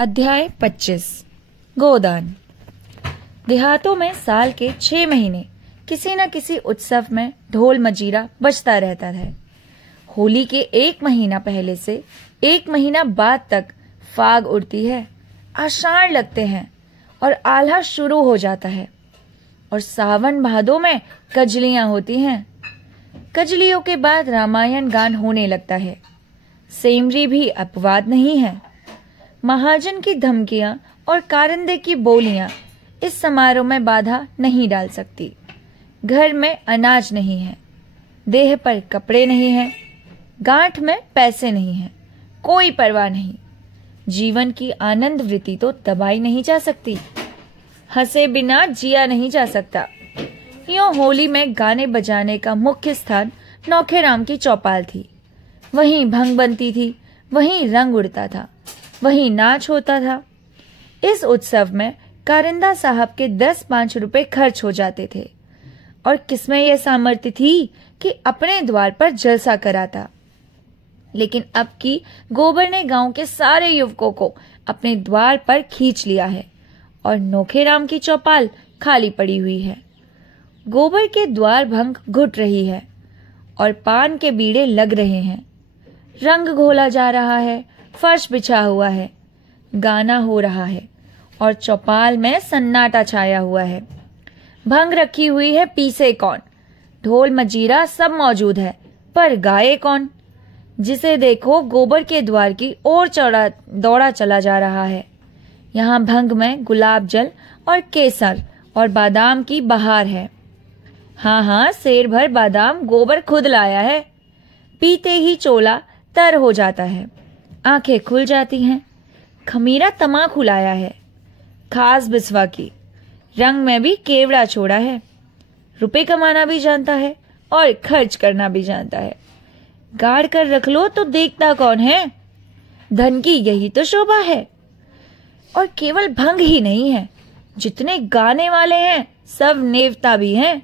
अध्याय 25 गोदान। देहातों में साल के 6 महीने किसी न किसी उत्सव में ढोल मजीरा बजता रहता है। होली के 1 महीना पहले से 1 महीना बाद तक फाग उड़ती है, आषाढ़ लगते हैं और आल्हा शुरू हो जाता है। और सावन भादों में कजलियां होती हैं। कजलियों के बाद रामायण गान होने लगता है। सेमरी भी अपवाद नहीं है। महाजन की धमकियां और कारंदे की बोलियां इस समारोह में बाधा नहीं डाल सकती। घर में अनाज नहीं है, देह पर कपड़े नहीं हैं, गांठ में पैसे नहीं हैं, कोई परवाह नहीं। जीवन की आनंद वृत्ति तो दबाई नहीं जा सकती। हंसे बिना जिया नहीं जा सकता। यूं होली में गाने बजाने का मुख्य स्थान नौखेराम की चौपाल थी। वहीं भंग बनती थी, वहीं रंग उड़ता था, वहीं नाच होता था। इस उत्सव में कारिंदा साहब के 10-5 रुपए खर्च हो जाते थे और किसमें यह सामर्थ्य थी कि अपने द्वार पर जलसा कराता। लेकिन अब की गोबर ने गांव के सारे युवकों को अपने द्वार पर खींच लिया है और नौखेराम की चौपाल खाली पड़ी हुई है। गोबर के द्वार भंग घुट रही है और पान के बीड़े लग रहे हैं। रंग घोला जा रहा है, फर्श बिछा हुआ है, गाना हो रहा है और चौपाल में सन्नाटा छाया हुआ है। भंग रखी हुई है, पीसे कौन? ढोल मजीरा सब मौजूद है, पर गाए कौन? जिसे देखो गोबर के द्वार की ओर दौड़ा चला जा रहा है। यहाँ भंग में गुलाब जल और केसर और बादाम की बहार है। हाँ, सेर भर बादाम गोबर खुद लाया है। पीते ही चोला तर हो जाता है, आंखें खुल जाती हैं। खमीरा तमाकू लाया है, खास बिस्वा की। रंग में भी केवड़ा छोड़ा है। रुपए कमाना भी जानता है और खर्च करना भी जानता है। गाड़ कर रख लो तो देखता कौन है? धन की यही तो शोभा है। और केवल भंग ही नहीं है, जितने गाने वाले हैं सब नेवता भी हैं।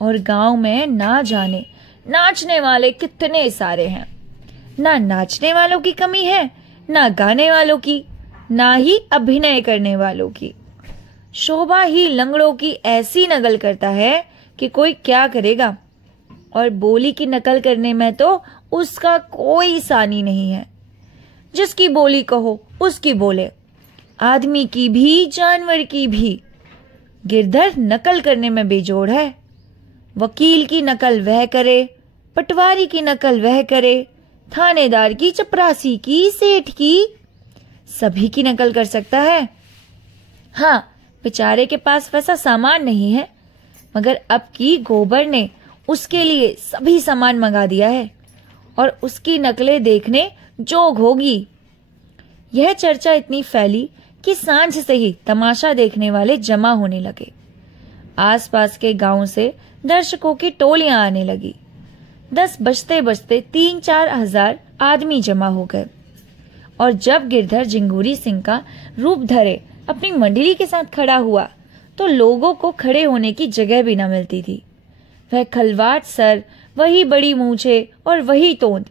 और गांव में ना जाने नाचने वाले कितने सारे हैं। ना नाचने वालों की कमी है, ना गाने वालों की, ना ही अभिनय करने वालों की। शोभा ही लंगड़ों की ऐसी नकल करता है कि कोई क्या करेगा। और बोली की नकल करने में तो उसका कोई सानी नहीं है। जिसकी बोली कहो उसकी बोले, आदमी की भी जानवर की भी। गिरधर नकल करने में बेजोड़ है। वकील की नकल वह करे, पटवारी की नकल वह करे, थानेदार की, चपरासी की, सेठ की, सभी की नकल कर सकता है। हाँ, बेचारे के पास वैसा सामान नहीं है, मगर अब की गोबर ने उसके लिए सभी सामान मंगा दिया है और उसकी नकलें देखने जोग होगी। यह चर्चा इतनी फैली कि सांझ से ही तमाशा देखने वाले जमा होने लगे। आसपास के गांव से दर्शकों की टोलियां आने लगी। 10 बजते बजते 3-4 हजार आदमी जमा हो गए। और जब गिरधर जिंगूरी सिंह का रूप धरे अपनी मंडली के साथ खड़ा हुआ तो लोगों को खड़े होने की जगह भी न मिलती थी। वह खलवाट सर, वही बड़ी मूछे और वही तोंद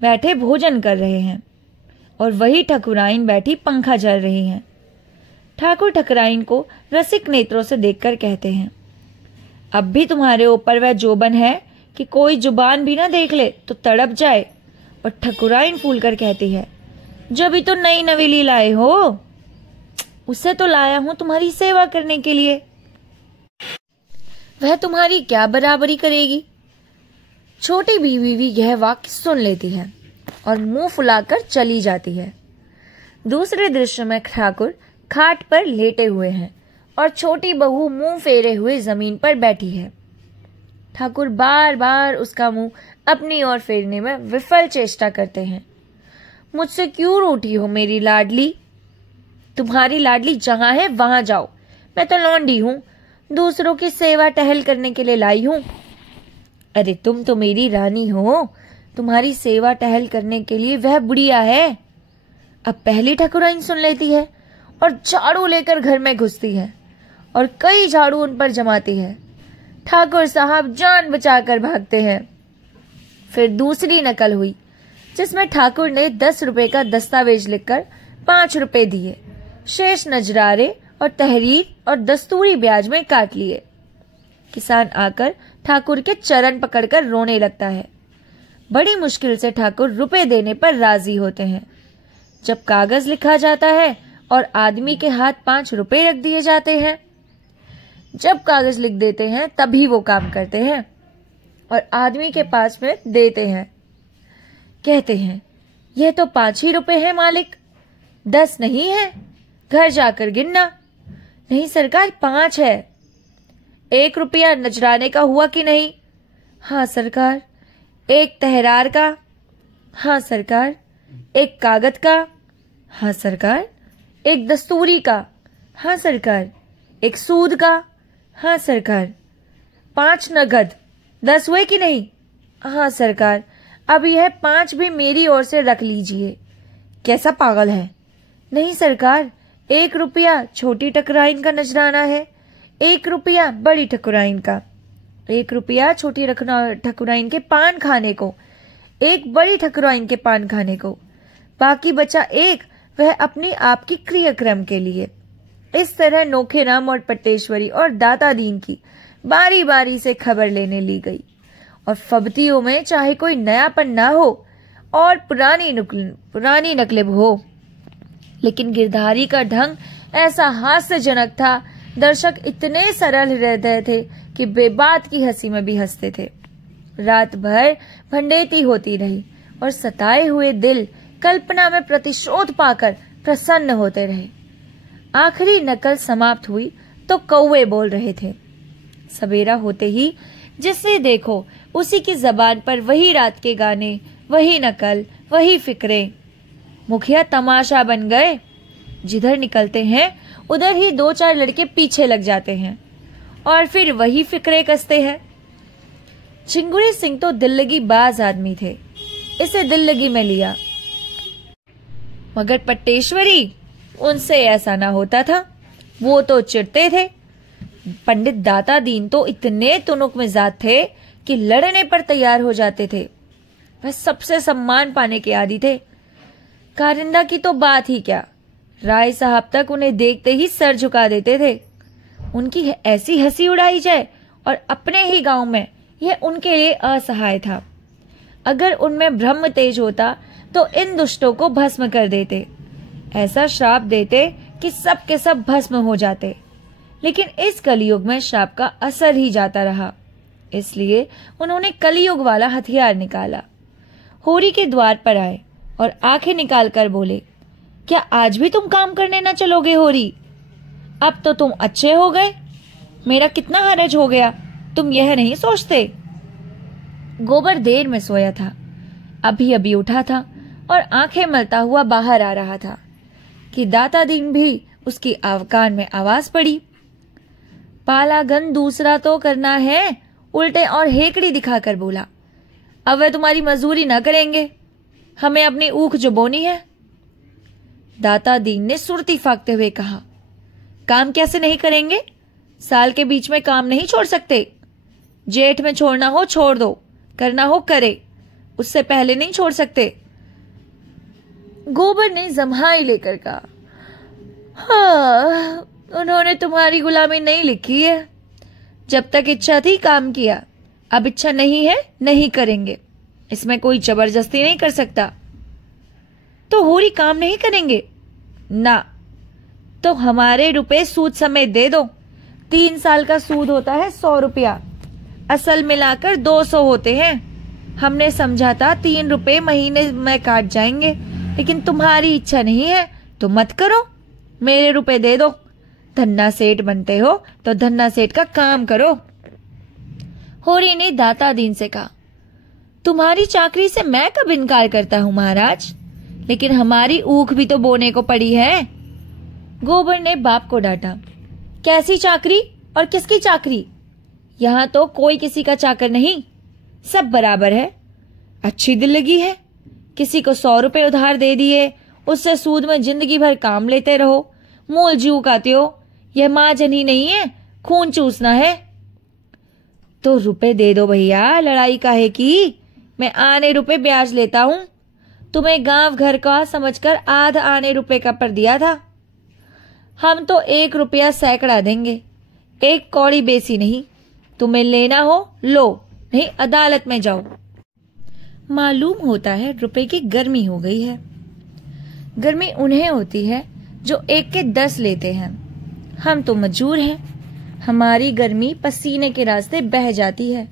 बैठे भोजन कर रहे हैं और वही ठकुराइन बैठी पंखा जल रही हैं। ठाकुर ठकुराइन को रसिक नेत्रों से देखकर कहते हैं, अब भी तुम्हारे ऊपर वह जोबन है कि कोई जुबान भी ना देख ले तो तड़प जाए। और ठकुराइन फूल कर कहती है, जब भी तो नई नवेली लाए हो। उससे तो लाया हूं तुम्हारी सेवा करने के लिए। वह तुम्हारी क्या बराबरी करेगी? छोटी बीवी भी यह वाक्य सुन लेती है और मुंह फुलाकर चली जाती है। दूसरे दृश्य में ठाकुर खाट पर लेटे हुए हैं और छोटी बहू मुंह फेरे हुए जमीन पर बैठी है। ठाकुर बार बार उसका मुंह अपनी ओर फेरने में विफल चेष्टा करते हैं। मुझसे क्यों रूठी हो मेरी लाडली? तुम्हारी लाडली जहां है वहां जाओ। मैं तो लौंडी हूं, दूसरों की सेवा टहल करने के लिए लाई हूं। अरे तुम तो मेरी रानी हो, तुम्हारी सेवा टहल करने के लिए वह बुढ़िया है। अब पहली ठकुराइन सुन लेती है और झाड़ू लेकर घर में घुसती है और कई झाड़ू उन पर जमाती है। ठाकुर साहब जान बचाकर भागते हैं। फिर दूसरी नकल हुई जिसमें ठाकुर ने 10 रुपए का दस्तावेज लिखकर 5 रुपए दिए शेष नजरारे और तहरीर और दस्तूरी ब्याज में काट लिए। किसान आकर ठाकुर के चरण पकड़कर रोने लगता है। बड़ी मुश्किल से ठाकुर रुपए देने पर राजी होते हैं। जब कागज लिखा जाता है और आदमी के हाथ 5 रुपए रख दिए जाते हैं। जब कागज लिख देते हैं तभी वो काम करते हैं और आदमी के पास में देते हैं। कहते हैं, यह तो 5 ही रुपए है मालिक, 10 नहीं है, घर जाकर गिनना। नहीं सरकार, 5 है। 1 रुपया नजराने का हुआ कि नहीं? हाँ सरकार। 1 तहरार का? हाँ सरकार। 1 कागज का? हाँ सरकार। 1 दस्तूरी का? हाँ सरकार। 1 सूद का? हाँ सरकार। 5 नगद? 10 हुए कि नहीं? हाँ सरकार। अब यह 5 भी मेरी ओर से रख लीजिए। कैसा पागल है? नहीं सरकार, 1 रुपया छोटी ठकुराइन का नजराना है, 1 रुपया बड़ी ठकुराइन का। 1 रुपया छोटी ठकुराइन के पान खाने को, 1 बड़ी ठकुराइन के पान खाने को, बाकी बचा 1 वह अपनी आपकी क्रियाक्रम के लिए। इस तरह नोखेराम और पट्टेश्वरी और दाता दीन की बारी बारी से खबर लेने ली गई और फबतियों में चाहे कोई नयापन ना हो और पुरानी नकलब हो, लेकिन गिरधारी का ढंग ऐसा हास्यजनक था। दर्शक इतने सरल हृदय थे कि बेबात की हंसी में भी हंसते थे। रात भर भंडेती होती रही और सताए हुए दिल कल्पना में प्रतिशोध पाकर प्रसन्न होते रहे। आखिरी नकल समाप्त हुई तो कौवे बोल रहे थे। सवेरा होते ही जिसे देखो उसी की जबान पर वही रात के गाने, वही नकल, वही फिक्रे। मुखिया तमाशा बन गए। जिधर निकलते हैं उधर ही 2-4 लड़के पीछे लग जाते हैं और फिर वही फिक्रे कसते हैं। चिंगुरी सिंह तो दिल्लगी बाज आदमी थे, इसे दिल्लगी में लिया। मगर पट्टेश्वरी, उनसे ऐसा ना होता था। वो तो चिढ़ते थे। पंडित दाता दीन तो इतने तुनुक मिजाज थे कि लड़ने पर तैयार हो जाते थे। वह सबसे सम्मान पाने के आदी थे। कारिंदा की तो बात ही क्या, राय साहब तक उन्हें देखते ही सर झुका देते थे। उनकी ऐसी हंसी उड़ाई जाए और अपने ही गांव में यह उनके लिए असहाय था। अगर उनमें ब्रह्म तेज होता तो इन दुष्टों को भस्म कर देते, ऐसा श्राप देते कि सब के सब भस्म हो जाते। लेकिन इस कलयुग में श्राप का असर ही जाता रहा, इसलिए उन्होंने कलयुग वाला हथियार निकाला। होरी के द्वार पर आए और आंखें निकालकर बोले, क्या आज भी तुम काम करने न चलोगे होरी? अब तो तुम अच्छे हो गए, मेरा कितना हरज हो गया, तुम यह नहीं सोचते? गोबर देर में सोया था, अभी अभी उठा था और आंखें मलता हुआ बाहर आ रहा था कि दाता दीन भी उसकी कान में आवाज पड़ी। पालागन दूसरा तो करना है, उल्टे और हेकड़ी दिखाकर बोला, अब वे तुम्हारी मजदूरी न करेंगे, हमें अपनी ऊख जो बोनी है। दाता दीन ने सुरती फाकते हुए कहा, काम कैसे नहीं करेंगे? साल के बीच में काम नहीं छोड़ सकते। जेठ में छोड़ना हो छोड़ दो, करना हो करे, उससे पहले नहीं छोड़ सकते। गोबर ने जम्हाई लेकर कहा, हाँ, उन्होंने तुम्हारी गुलामी नहीं लिखी है। जब तक इच्छा थी काम किया, अब इच्छा नहीं है नहीं करेंगे, इसमें कोई जबरदस्ती नहीं कर सकता। तो होरी काम नहीं करेंगे ना? तो हमारे रुपए सूद समेत दे दो। 3 साल का सूद होता है 100 रुपया, असल मिलाकर 200 होते हैं। हमने समझा था 3 रुपए महीने में काट जाएंगे, लेकिन तुम्हारी इच्छा नहीं है तो मत करो, मेरे रुपए दे दो। धन्ना सेठ बनते हो तो धन्ना सेठ का काम करो। होरी ने दाता दीन से कहा, तुम्हारी चाकरी से मैं कब इनकार करता हूं महाराज, लेकिन हमारी ऊख भी तो बोने को पड़ी है। गोबर ने बाप को डांटा, कैसी चाकरी और किसकी चाकरी? यहां तो कोई किसी का चाकर नहीं, सब बराबर है। अच्छी दिल लगी है, किसी को 100 रुपए उधार दे दिए, उससे सूद में जिंदगी भर काम लेते रहो, मूल जीव खाते हो। यह महाजन ही नहीं है, खून चूसना है। तो रुपए दे दो भैया, लड़ाई काहे की? मैं आने रुपए ब्याज लेता हूं, तुम्हें गांव घर का समझकर आध आने रुपए का पर दिया था। हम तो 1 रुपया सैकड़ा देंगे, 1 कौड़ी बेसी नहीं। तुम्हें लेना हो लो, नहीं अदालत में जाओ। मालूम होता है रुपए की गर्मी हो गई है। गर्मी उन्हें होती है जो 1 के 10 लेते हैं। हम तो मजूर हैं, हमारी गर्मी पसीने के रास्ते बह जाती है।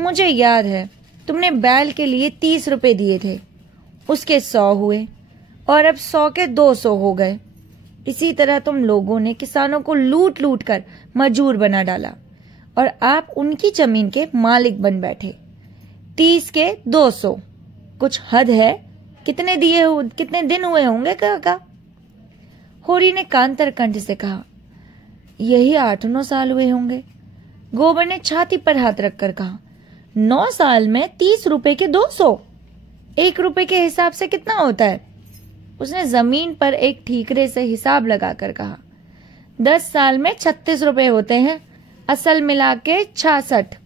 मुझे याद है तुमने बैल के लिए 30 रुपए दिए थे, उसके 100 हुए और अब 100 के 200 हो गए। इसी तरह तुम लोगों ने किसानों को लूट लूट कर मजूर बना डाला और आप उनकी जमीन के मालिक बन बैठे। 30 के 200, कुछ हद है। कितने दिन हुए होंगे काका? होरी ने कांतर कंठ से कहा, यही 8-9 साल हुए होंगे। गोबर ने छाती पर हाथ रखकर कहा, 9 साल में 30 रुपए के 200, 1 रुपए के हिसाब से कितना होता है? उसने जमीन पर एक ठीकरे से हिसाब लगाकर कहा, 10 साल में 36 रुपए होते हैं, असल मिला के 66।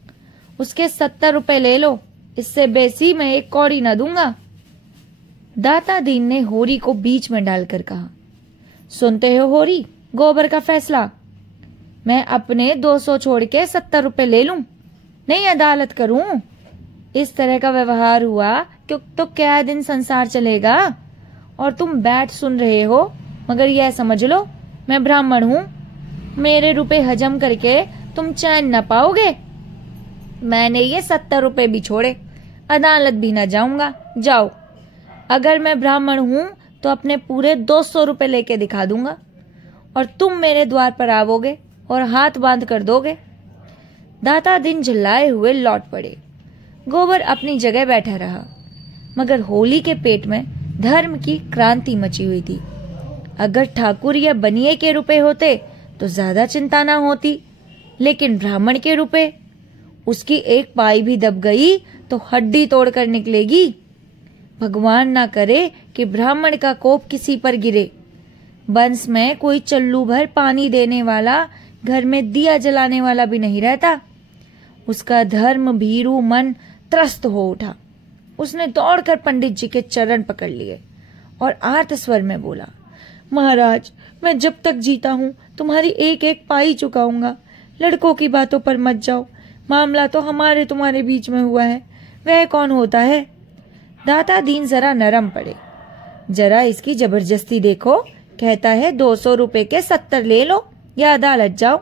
उसके 70 रुपए ले लो, इससे बेसी मैं 1 कौड़ी न दूंगा। दाता दीन ने होरी को बीच में डालकर कहा, सुनते हो होरी, गोबर का फैसला। मैं अपने 200 छोड़ के 70 रुपए ले लूं, नहीं अदालत करूं। इस तरह का व्यवहार हुआ तो क्या दिन संसार चलेगा? और तुम बैठ सुन रहे हो, मगर यह समझ लो मैं ब्राह्मण हूं। मेरे रुपए हजम करके तुम चैन न पाओगे। मैंने ये 70 रुपए भी छोड़े, अदालत भी न जाऊंगा। जाओ, अगर मैं ब्राह्मण हूं तो अपने पूरे 200 रुपए लेके दिखा दूंगा और तुम मेरे द्वार पर आवोगे और हाथ बांध कर दोगे। दाता दिन झल्लाए हुए लौट पड़े। गोबर अपनी जगह बैठा रहा, मगर होली के पेट में धर्म की क्रांति मची हुई थी। अगर ठाकुर या बनिए के रुपए होते तो ज्यादा चिंता ना होती, लेकिन ब्राह्मण के रुपए, उसकी 1 पाई भी दब गई तो हड्डी तोड़कर निकलेगी। भगवान ना करे कि ब्राह्मण का कोप किसी पर गिरे। बंस में कोई चल्लू भर पानी देने वाला, घर में दिया जलाने वाला भी नहीं रहता। उसका धर्म भीरू मन त्रस्त हो उठा। उसने दौड़कर पंडित जी के चरण पकड़ लिए और आर्त स्वर में बोला, महाराज, मैं जब तक जीता हूँ तुम्हारी 1-1 पाई चुकाऊंगा। लड़कों की बातों पर मत जाओ, मामला तो हमारे तुम्हारे बीच में हुआ है। वह कौन होता है? दाता दीन जरा नरम पड़े। जरा इसकी जबरदस्ती देखो, कहता है 200 रुपए के 70 ले लो या अदालत जाओ।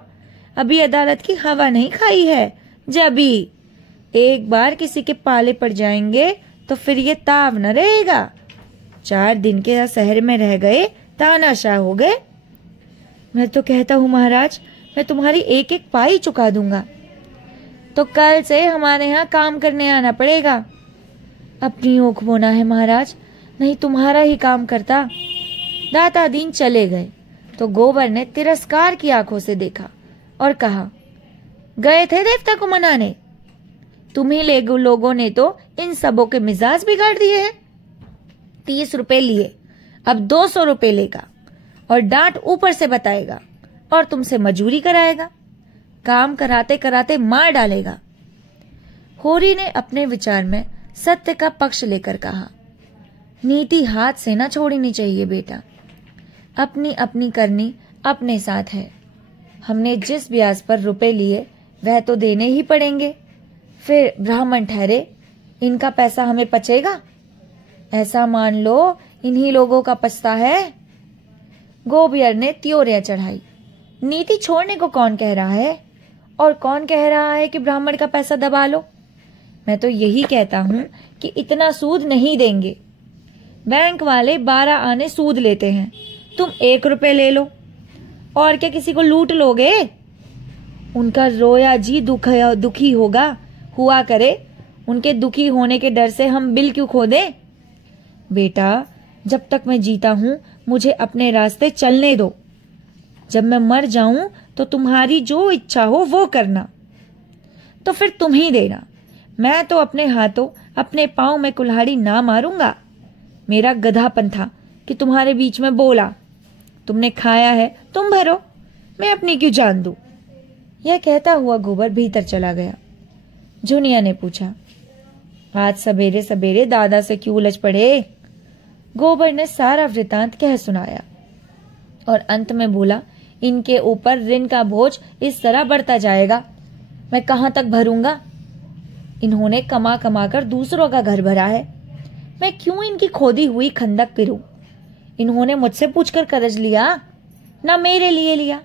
अभी अदालत की हवा नहीं खाई है। जब भी एक बार किसी के पाले पड़ जाएंगे तो फिर ये ताव न रहेगा। 4 दिन के शहर में रह गए, तानाशाह हो गए। मैं तो कहता हूँ महाराज, मैं तुम्हारी 1-1 पाई चुका दूंगा। तो कल से हमारे यहाँ काम करने आना पड़ेगा। अपनी ओख बोना है महाराज, नहीं तुम्हारा ही काम करता। दाता दीन चले गए तो गोबर ने तिरस्कार की आंखों से देखा और कहा, गए थे देवता को मनाने? तुम्ही लोगों ने तो इन सबों के मिजाज बिगाड़ दिए हैं। 30 रुपए लिए, अब 200 रुपए लेगा और डांट ऊपर से बताएगा और तुमसे मजूरी कराएगा। काम कराते कराते मार डालेगा। होरी ने अपने विचार में सत्य का पक्ष लेकर कहा, नीति हाथ से ना छोड़नी चाहिए बेटा। अपनी अपनी करनी अपने साथ है। हमने जिस ब्याज पर रुपए लिए वह तो देने ही पड़ेंगे। फिर ब्राह्मण ठहरे, इनका पैसा हमें पचेगा? ऐसा मान लो इन्हीं लोगों का पचता है। गोबियर ने त्योरियां चढ़ाई। नीति छोड़ने को कौन कह रहा है? और कौन कह रहा है कि ब्राह्मण का पैसा दबा लो? मैं तो यही कहता हूं कि इतना सूद नहीं देंगे। बैंक वाले 12 आने सूद लेते हैं, तुम 1 रुपए ले लो। और क्या किसी को लूट लोगे? उनका रोया जी दुखी होगा, हुआ करे। उनके दुखी होने के डर से हम बिल क्यों खो दें? बेटा, जब तक मैं जीता हूं मुझे अपने रास्ते चलने दो। जब मैं मर जाऊं तो तुम्हारी जो इच्छा हो वो करना। तो फिर तुम ही देना। मैं तो अपने हाथों अपने पांव में कुल्हाड़ी ना मारूंगा। मेरा गधापन था कि तुम्हारे बीच में बोला। तुमने खाया है, तुम भरो, मैं अपनी क्यों जान दूं। यह कहता हुआ गोबर भीतर चला गया। झुनिया ने पूछा, आज सवेरे सवेरे दादा से क्यों उलझ पड़े? गोबर ने सारा वृतांत कह सुनाया। और अंत में बोला, इनके ऊपर ऋण का बोझ इस तरह बढ़ता जाएगा, मैं कहां तक भरूंगा। इन्होंने कमा कमा कर दूसरों का घर भरा है, मैं क्यों इनकी खोदी हुई खंदक पिरूं। इन्होंने मुझसे पूछकर कर्ज लिया, ना मेरे लिए लिया,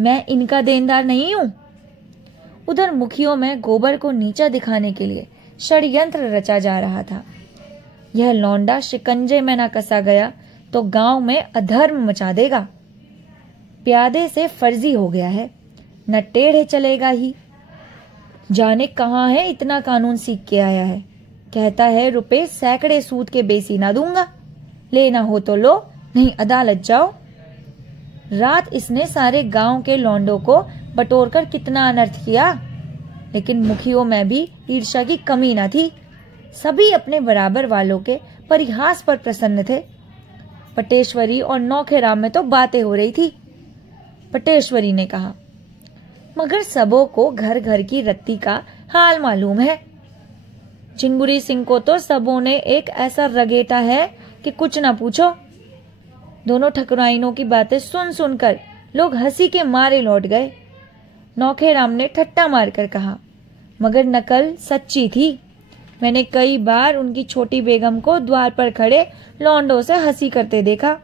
मैं इनका देनदार नहीं हूं। उधर मुखियों में गोबर को नीचा दिखाने के लिए षड्यंत्र रचा जा रहा था। यह लौंडा शिकंजे में न कसा गया तो गांव में अधर्म मचा देगा। प्यादे से फर्जी हो गया है, न टेढ़े चलेगा ही। जाने कहां है इतना कानून सीख के आया है। कहता है रुपए सैकड़े सूद के बेसी ना दूंगा, लेना हो तो लो, नहीं अदालत जाओ। रात इसने सारे गांव के लौंडों को बटोरकर कितना अनर्थ किया, लेकिन मुखियों में भी ईर्ष्या की कमी न थी। सभी अपने बराबर वालों के परिहास पर प्रसन्न थे। पटेश्वरी और नौखेराम में तो बातें हो रही थी। पटेश्वरी ने कहा, मगर सबों को घर घर की रत्ती का हाल मालूम है। चिंगुरी सिंह को तो सबों ने एक ऐसा रगेटा है कि कुछ न पूछो। दोनों ठकुराइनों की बातें सुन सुनकर लोग हंसी के मारे लौट गए। नौखेराम ने ठट्टा मारकर कहा, मगर नकल सच्ची थी। मैंने कई बार उनकी छोटी बेगम को द्वार पर खड़े लौंडों से हंसी करते देखा,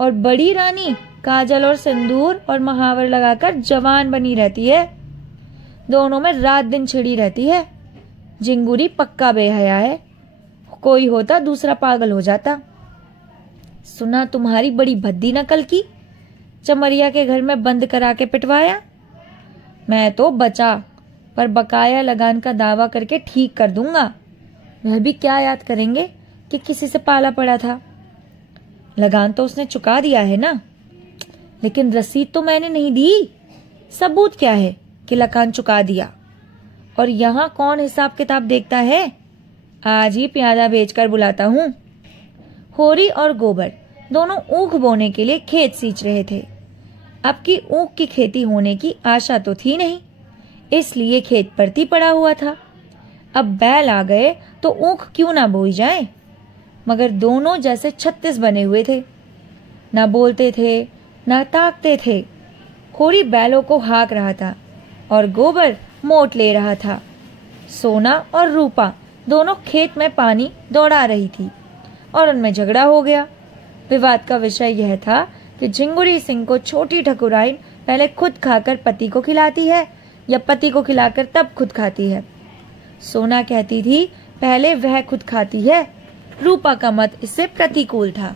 और बड़ी रानी काजल और सिंदूर और महावर लगाकर जवान बनी रहती है। दोनों में रात दिन छिड़ी रहती है। जिंगुरी पक्का बेहया है, कोई होता दूसरा पागल हो जाता। सुना तुम्हारी बड़ी भद्दी नकल की, चमरिया के घर में बंद करा के पिटवाया। मैं तो बचा, पर बकाया लगान का दावा करके ठीक कर दूंगा। वह भी क्या याद करेंगे कि किसी से पाला पड़ा था। लगान तो उसने चुका दिया है ना, लेकिन रसीद तो मैंने नहीं दी। सबूत क्या है कि लगान चुका दिया? और यहाँ कौन हिसाब किताब देखता है? आज ही प्यादा बेचकर बुलाता हूँ। होरी और गोबर दोनों ऊख बोने के लिए खेत सींच रहे थे। अब की ऊख की खेती होने की आशा तो थी नहीं, इसलिए खेत परती पड़ा हुआ था। अब बैल आ गए तो ऊख क्यों ना बोई जाए। मगर दोनों जैसे 36 बने हुए थे, ना बोलते थे ना ताकते थे। होरी बैलों को हाँक रहा था और गोबर मोट ले रहा था। सोना और रूपा दोनों खेत में पानी दौड़ा रही थी और उनमें झगड़ा हो गया। विवाद का विषय यह था कि झिंगुरी सिंह को छोटी ठकुराइन पहले खुद खाकर पति को खिलाती है या पति को खिलाकर तब खुद खाती है। सोना कहती थी पहले वह खुद खाती है। रूपा का मत इससे प्रतिकूल था।